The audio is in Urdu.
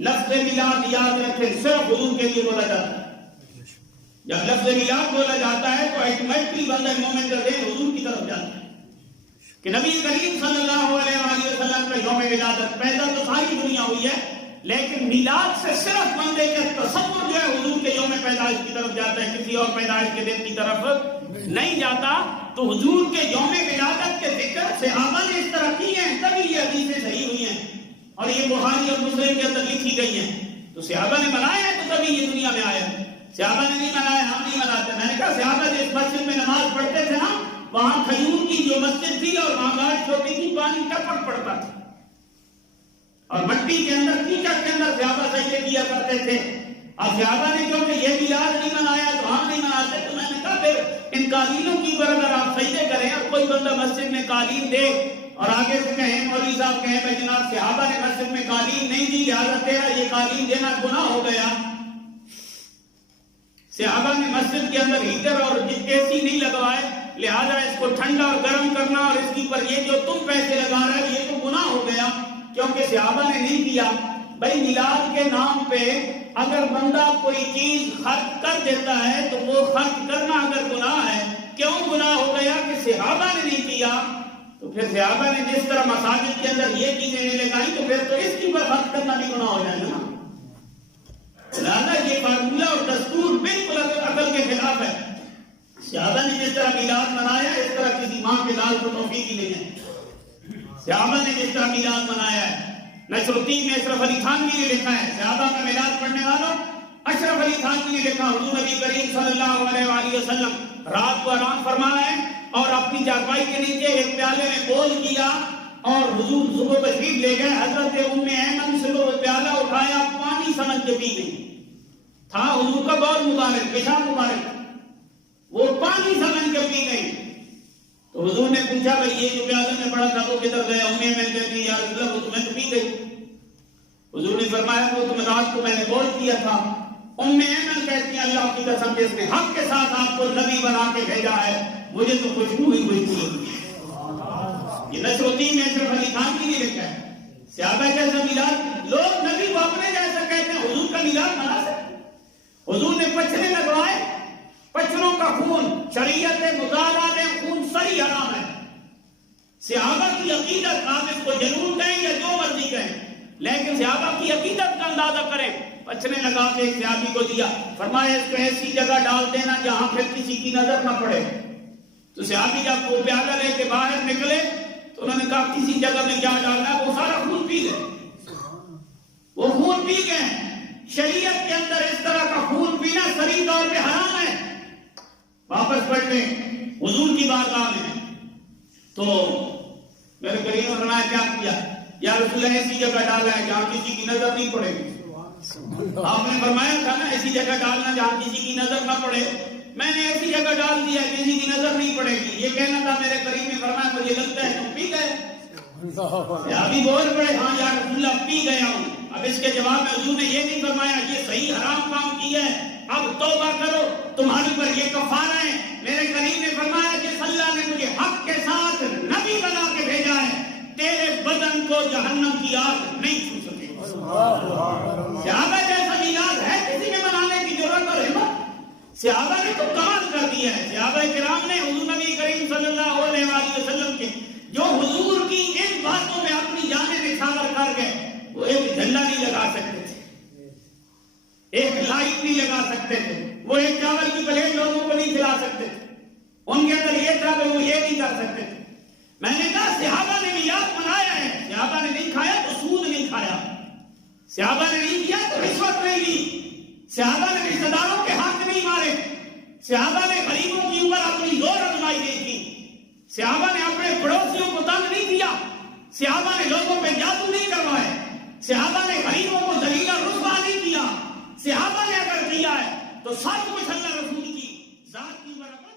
لفظ میلاد یاد رکھیں صرف حضور کے لیے بولا جاتا ہے. جب لفظ میلاد بولا جاتا ہے تو آٹومیٹکلی بندہ مومن کا ذہن حضور کی طرف جاتا ہے کہ نبی کریم صلی اللہ علیہ وآلہ وسلم کا یوم ولادت. پیدا تو ساری دنیا ہوئی ہے لیکن میلاد سے صرف بندے کا تصور جو ہے حضور کے یوم پیدائش کی طرف جاتا ہے, کسی اور پیدائش کے دن کی طرف نہیں جاتا. تو حضور کے یوم ولادت کے ذکر صحابہ نے اس طرح کی ہیں تبھی یہ حدیثیں صحیح ہوئی ہیں اور یہ بخاری اور مسلم کے اندر لکھی گئی ہیں. تو صحابہ نے منایا ہے تو تبھی یہ دنیا میں آیا. صحابہ نے نہیں منایا, ہم نہیں مناتے. میں نے کہا صحابہ جس مسجد میں نماز پڑھتے تھے نا وہاں کھجور کی جو مسجد تھی اور وہاں گاٹ چھوٹی تھی, پانی ٹپک پڑتا تھا اور مٹی کے اندر کیچڑ کے اندر صحابہ سجدے کیا کرتے تھے. اور صحابہ نے کیونکہ یہ میلاد نہیں منایا تو ہم نہیں مناتے. تو میں نے کہا پھر ان قالینوں کی پر اگر آپ سجدے کریں اور کوئی بندہ مسجد میں قالین دے اور آگے سے کہیں مولوی صاحب کہیں بھائی جناب صحابہ نے مسجد میں قالین نہیں دی لہٰذا تیرا یہ قالین دینا گناہ ہو گیا. صحابہ نے مسجد کے اندر ہیٹر اور اے سی نہیں لگوائے لہذا اس کو ٹھنڈا اور گرم کرنا اور اس کی پر یہ جو تم پیسے لگا رہے ہو یہ تو گناہ ہو گیا کیونکہ صحابہ نے نہیں کیا. بھائی میلاد کے نام پہ اگر بندہ کوئی چیز خرچ کر دیتا ہے تو وہ خرچ کرنا اگر گناہ ہے, کیوں گناہ ہو گیا کہ صحابہ نے نہیں کیا. تو پھر صحابہ نے جس طرح مساجد کے اندر یہ چیزیں نہیں لگائی تو پھر تو اس کی پر خرچ کرنا بھی گناہ ہو جائے گا. لہٰذا یہ فارمولہ اور دستور بالکل عقل کے خلاف ہے. صحابہ نے جس طرح میلاد منایا اس طرح کسی ماں کے لال کو توفیق ہی نہیں ہے. صحابہ نے جس طرح میلاد منایا ہے, نشر الدین میں اشرف علی خان کے لیے لکھا ہے, صحابہ کا میلاد پڑھنے والوں اشرف علی خان کے لیے لکھا, حضور نبی کریم صلی اللہ علیہ وآلہ وسلم رات کو آرام فرمائے اور اپنی چارپائی کے نیچے ایک پیالے میں بول کیا اور حضور صبح تشریف لے گئے. حضرت ام ایمن سے وہ پیالہ اٹھایا, پانی سمجھ کے پی گئی. تھا حضور کا بول مبارک, پیشاب مبارک, وہ پانی سمجھ کے پی گئی. تو حضور نے پوچھا بھائی یہ جو پیالے میں پڑا تھا وہ کدھر گیا؟ ام ایمن کہتی ہے یا رسول اللہ وہ تمہیں تو پی گئی. حضور نے فرمایا وہ تمہیں رات کو میں نے بول کیا تھا. ام ایمن کہتی ہے اللہ کی قسم جس نے حق کے ساتھ آپ کو نبی بنا کے بھیجا ہے مجھے تو خوشبو ہی ہوئی تھی. یہ نصر الدین میں اشرف علی خان کے لیے لکھا ہے. صحابہ جیسا میلاد لوگ نبی کو اپنے جیسا کہتے ہیں, حضور کا میلاد منا سکتے. حضور نے پچھلے لگوائے, پچھلوں کا خون شریعت مطالعہ میں خون سری حرام ہے. صحابہ کی عقیدت آپ اس کو جنون کہیں یا جو مرضی کہیں لیکن صحابہ کی عقیدت کا اندازہ کریں. پچھلے لگا کے ایک صحابی کو دیا, فرمایا اس کو ایسی جگہ ڈال دینا جہاں پھر کسی کی نظر نہ پڑے. تو صحابی جب وہ پیالہ لے کے باہر نکلے تو انہوں نے کہا کسی جگہ میں کیا ڈالنا ہے, وہ سارا خون پی گئے. وہ خون پی گئے. شریعت کے اندر اس طرح کا خون پینا صریح طور پہ حرام ہے. واپس پڑھ لیں حضور کی بارگاہ میں. تو میرے کریم نے فرمایا کیا کیا؟ یا رسول اللہ ایسی جگہ ڈالا ہے جہاں کسی کی نظر نہیں پڑے گی. آپ نے فرمایا تھا نا ایسی جگہ ڈالنا جہاں کسی کی نظر نہ پڑے. میں نے ایسی جگہ ڈال دیا کسی کی نظر نہیں پڑے گی. یہ کہنا تھا میرے کریم نے فرمایا مجھے لگتا ہے تم پی گئے. ابھی بول پڑے ہاں یا رسول اللہ پی گیا ہوں. اب اس کے جواب میں حضور نے یہ نہیں فرمایا یہ صحیح حرام کام کیا ہے اب توبہ کرو تمہاری پر یہ کفارہ ہے. میرے کریم نے فرمایا جس اللہ نے مجھے حق کے ساتھ نبی بنا کے بھیجا ہے تیرے بدن کو جہنم کی آگ نہیں چھو سکے. صحابہ جیسا میلاد ہے کسی میں منانے کی ضرورت اور ہمت؟ صحابہ نے تو کمال کر دیا ہے. صحابہ کرام نے حضور نبی کریم صلی اللہ علیہ وآلہ وسلم کے جو حضور کی ان باتوں میں اپنی جانیں نچھاور کر گئے وہ ایک جھنڈا نہیں لگا سکتے تھے, ایک لائٹ نہیں لگا سکتے تھے, وہ ایک چاول کی پلیٹ لوگوں کو نہیں کھلا سکتے تھے. ان کے اندر یہ تھا کہ وہ یہ نہیں کر سکتے تھے. میں نے کہا صحابہ نے میلاد منایا ہے, صحابہ نے نہیں کھایا تو سود نہیں کھایا, صحابہ نے نہیں کیا تو رشوت نہیں لی, صحابہ نے رشتہ داروں کے ہاتھ نہیں مارے, صحابہ نے غریبوں کے اوپر اپنی زور آزمائی نہیں کی, صحابہ نے اپنے پڑوسیوں کو تنگ نہیں کیا, صحابہ نے لوگوں پہ جادو نہیں کروائے, صحابہ نے غریبوں کو ذلیل اور رسوا نہیں کیا. صحابہ نے اگر کیا ہے تو سب کچھ اللہ رسول کی ذات کی برکت